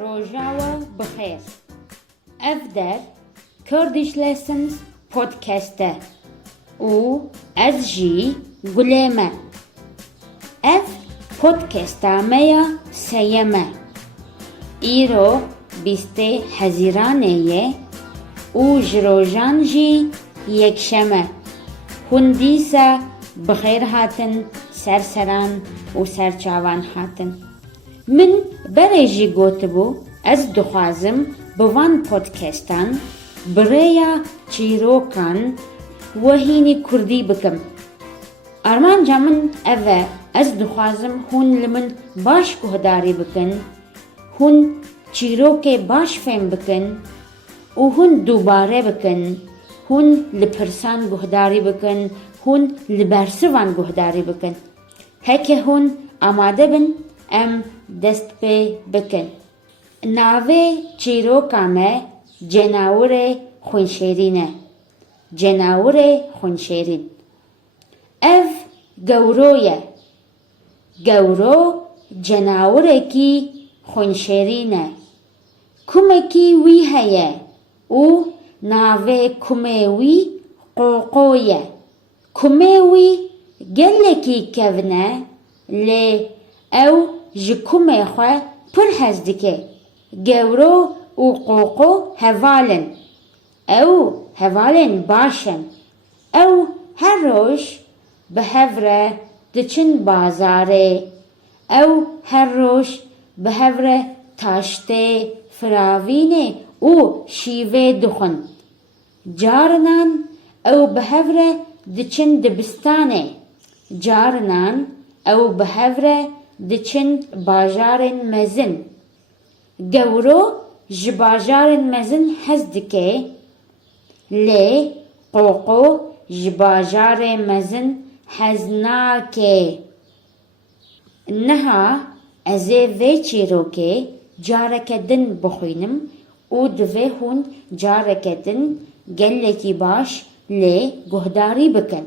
Rojawa bixêr. Ev der Kurdish Lessons podcast e û ez jî Gulê me. Ev podcasta me ya seyem e. Îro 20 Hezîranê ye û ji rojan jî yekşem e. Hûn dîsa bixêr hatin, serseran û serçavan hatin. Min berê jî gotibû ez dixwazim bi van podcastan bi rêya çîrokan wehînî Kurdî bikim. Armanca min ev e, ez dixwazim hûn li min baş guhdarî bikin, hûn çîrokê baş fêm bikin û hûn dûbare bikin, hûn li pirsan guhdarî bikin, hûn li bersivan guhdarî bikin. Heke hûn amade bin, em dest pê bikin. Navê çîroka me Cenawirê Xwînşêrîn e. Cenawirê Xwînşêrîn. Ev gewro ye. Gewro cenawirekî xwînşêrîn e. Kumekî wî heye û navê kumê wî Qoqo ye. Kumê wî gelekî kevn e, lê ew ji kumê xwe pir hez dike. Gewro û Qoqo heval in. Ew hevalên baş in. Ew her roj bi hev re diçin bazarê. Ew her roj bi hev re taştê, firavînê û şîvê dixwin. Carinan ew bi hev re diçin dibistanê. Carinan ew bi hev re diçin bajarên mezin. Gewro ji bajarên mezin hez dike, lê Qoqo ji bajarê mezin hez nake. Niha ez ê vê çîrokê careke din bixwînim û divê hûn careke din gelekî baş lê guhdarî bikin.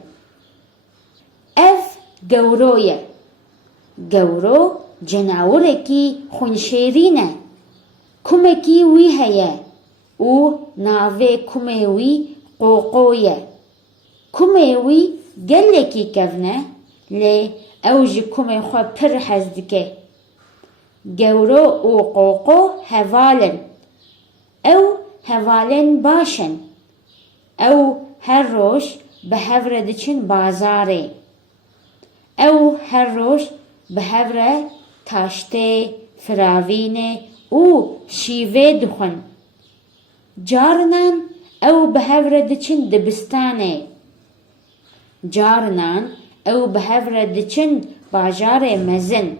Ev gewro ye. Gewro cenawirekî xwînşêrîn e. Kumekî wî heye û navê kumê wî Qoqo ye. Kumê wî gelekî kevn e, lê ew ji kumê xwe pir hez dike. Gewro û Qoqo heval in. Ew hevalên baş in. Ew her roj bi hev re diçin bazarê. Ew her roj bi hev re taştê, firavînê û şîvê dixwin. Carinan ew bi hev re diçin dibistanê. Carinan ew bi hev re diçin bajarê mezin.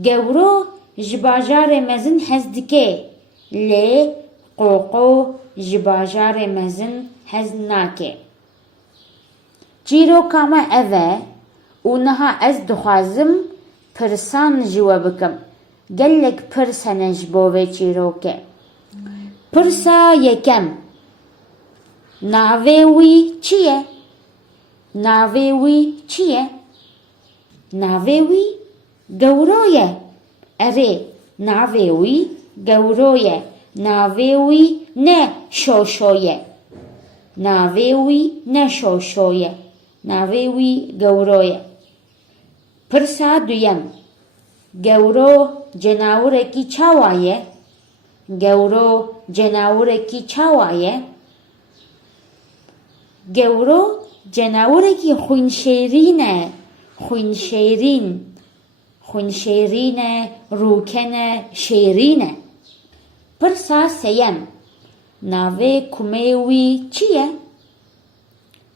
Gewro ji bajarê mezin hez dike, lê Qoqo ji bajarê mezin hez nake. Çîroka me ev e û niha ez dixwazim pirsan ji we bikim. Gelek pirs hene ji bo vê çîrokê. Pirsa yekem. Navê wî çi ye? Navê wî çi ye? Navê wî gewro ye. Erê, navê wî gewro ye. Navê wî ne şoşo ye. Navê wî ne şoşo ye. Navê wî gewro ye. Pirsa duyem. Gewro cenawirekî çawa ye? Gewro cenawirekî çawa ye? Gewro cenawirekî xwînşêrîn e. Xwînşêrîn. Xwînşêrîn e, rûken e, şêrîn e. Pirsa seyem. Navê kumê wî çi ye?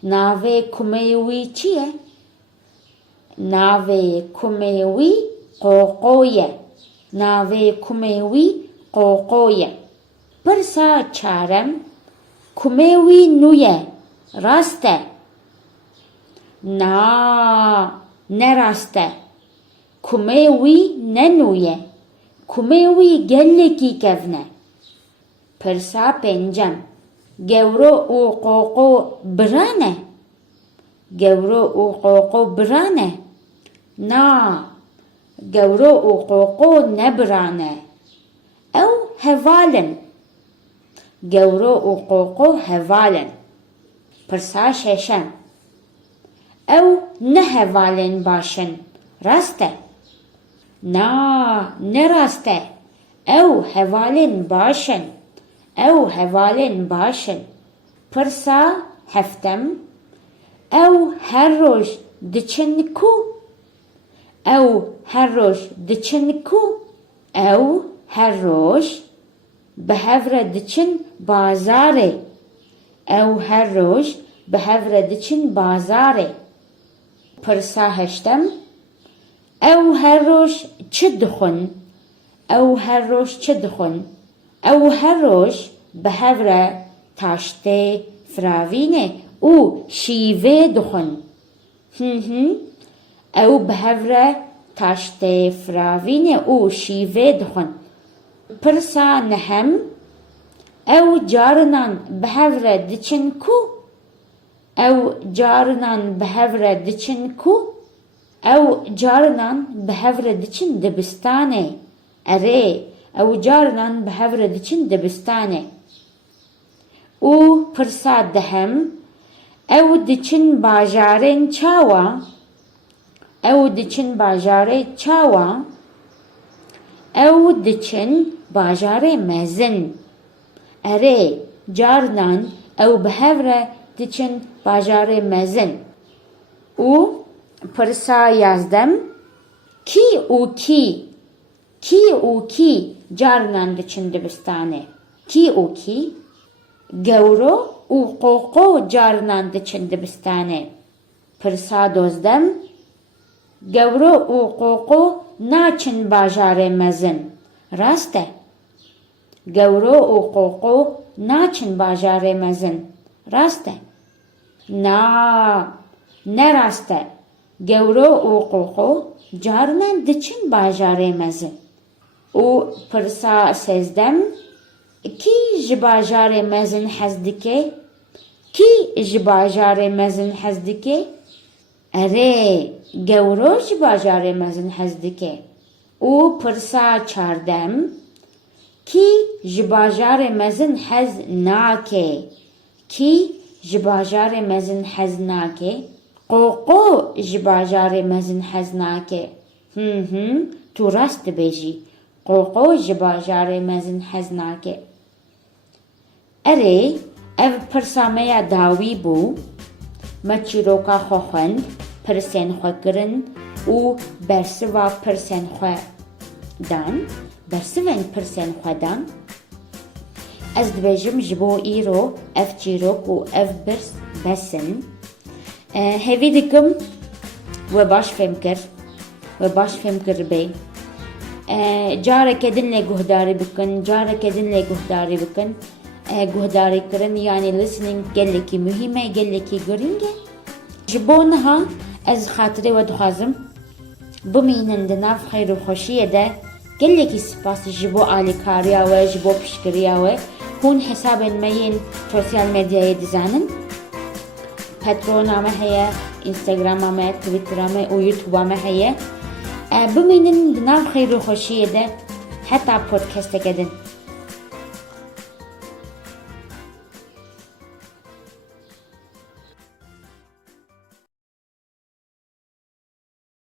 Navê kumê wî çi ye? Navê kumê wî Qoqo ye. Navê kumê wî Qoqo ye. Pirsa çarem. Kumê wî nû ye. Rast e. Na, ne rast e. Kumê wî ne nû ye. Kumê wî gelekî kevn e. Pirsa pêncem. Gewro û Qoqo biran e. Gewro û Qoqo biran e. Na, Gewro û Qoqo ne biran e. هەڤالن گەورۆ و قۆقۆ هەڤالن پرسا شێشەم ئەو نەهەڤالێن باشن ڕاستە نا نەڕاستە ئەو هەڤالێن باشن ئەو هەڤالێن باشن پرسا هەفتەم ئەو هەر ڕۆژ دچن کو ئەو هەر ڕۆژ دچن کو ئەو هەر ڕۆژ بەهەڤرە دچن بازارێ ئەو هەر ڕۆژ بەهەڤرە دچن بازارێ پرسا هەشتەم ئەو هەر ڕۆژ چ دخۆن ئەو هەر ڕۆژ چ دخۆن ئەو هەر ڕۆژ بەهەڤرە تاشتێ فراڤینێ û şîvê dixwin ew bi hev re taştê firavînê û şîvê dixwin pirsa nehem ew carinan bi hev re diçin ku ew carinan bi hev re diçin ku ew carinan bi hev re diçin dibistanê erê ew carinan bi hev re diçin dibistanê û pirsa dehem ew diçin bajarên çawa ew diçin bajarê çawa ew diçin bajarê mezin erê carinan ew bi hev re diçin bajarê mezin û pirsa yazdem kî û kî carinan diçin dibistanê kî û kî گەورۆ û قۆقۆ carinan diçin dibistanê pirsa dozdem گەورۆ û قۆقۆ naçin bajarê mezin rast e گەورۆ û قۆقۆ naçin bajarê mezin rast e na nerast e گەورۆ û قۆقۆ carinan diçin bajarê mezin û pirsa sêzdem kî ji bajarê mezin hez dike kî ji bajarê mezin hez dike erê gewro ji bajarê mezin hez dike û pirsa çardem kî ji bajarê mezin hez nake kî ji bajarê mezin hez nake qoqo ji bajarê mezin hez nake tu rast dibêjî qoqo ji bajarê mezin hez nake erê ev pirsa me ya dawî bû me çîroka xwe xwend pirsên xwe kirin û bersiva pirsên xwe dan bersivên pirsên xwe dan ez dibêjim ji bo îro ev çîrok û ev birs besin hêvî dikim we baş fêm kir bê careke din lê guhdarî bikin careke din lê guhdarî bikin guhdarîkirin yanî listening gelekî muhîm e gelekî giring e ji bo niha ez xatirê we dixwazim bimînin di nav xeyr û xweşiyê de gelekî spas ji bo alîkariya we ji bo piştgiriya we hûn hesabên me yên sosyal medyayê dizanin petrona me heye instagrama me twitter'a me û youtube'a me heye bimînin di nav xeyr û xweşiyê de heta podcasteke din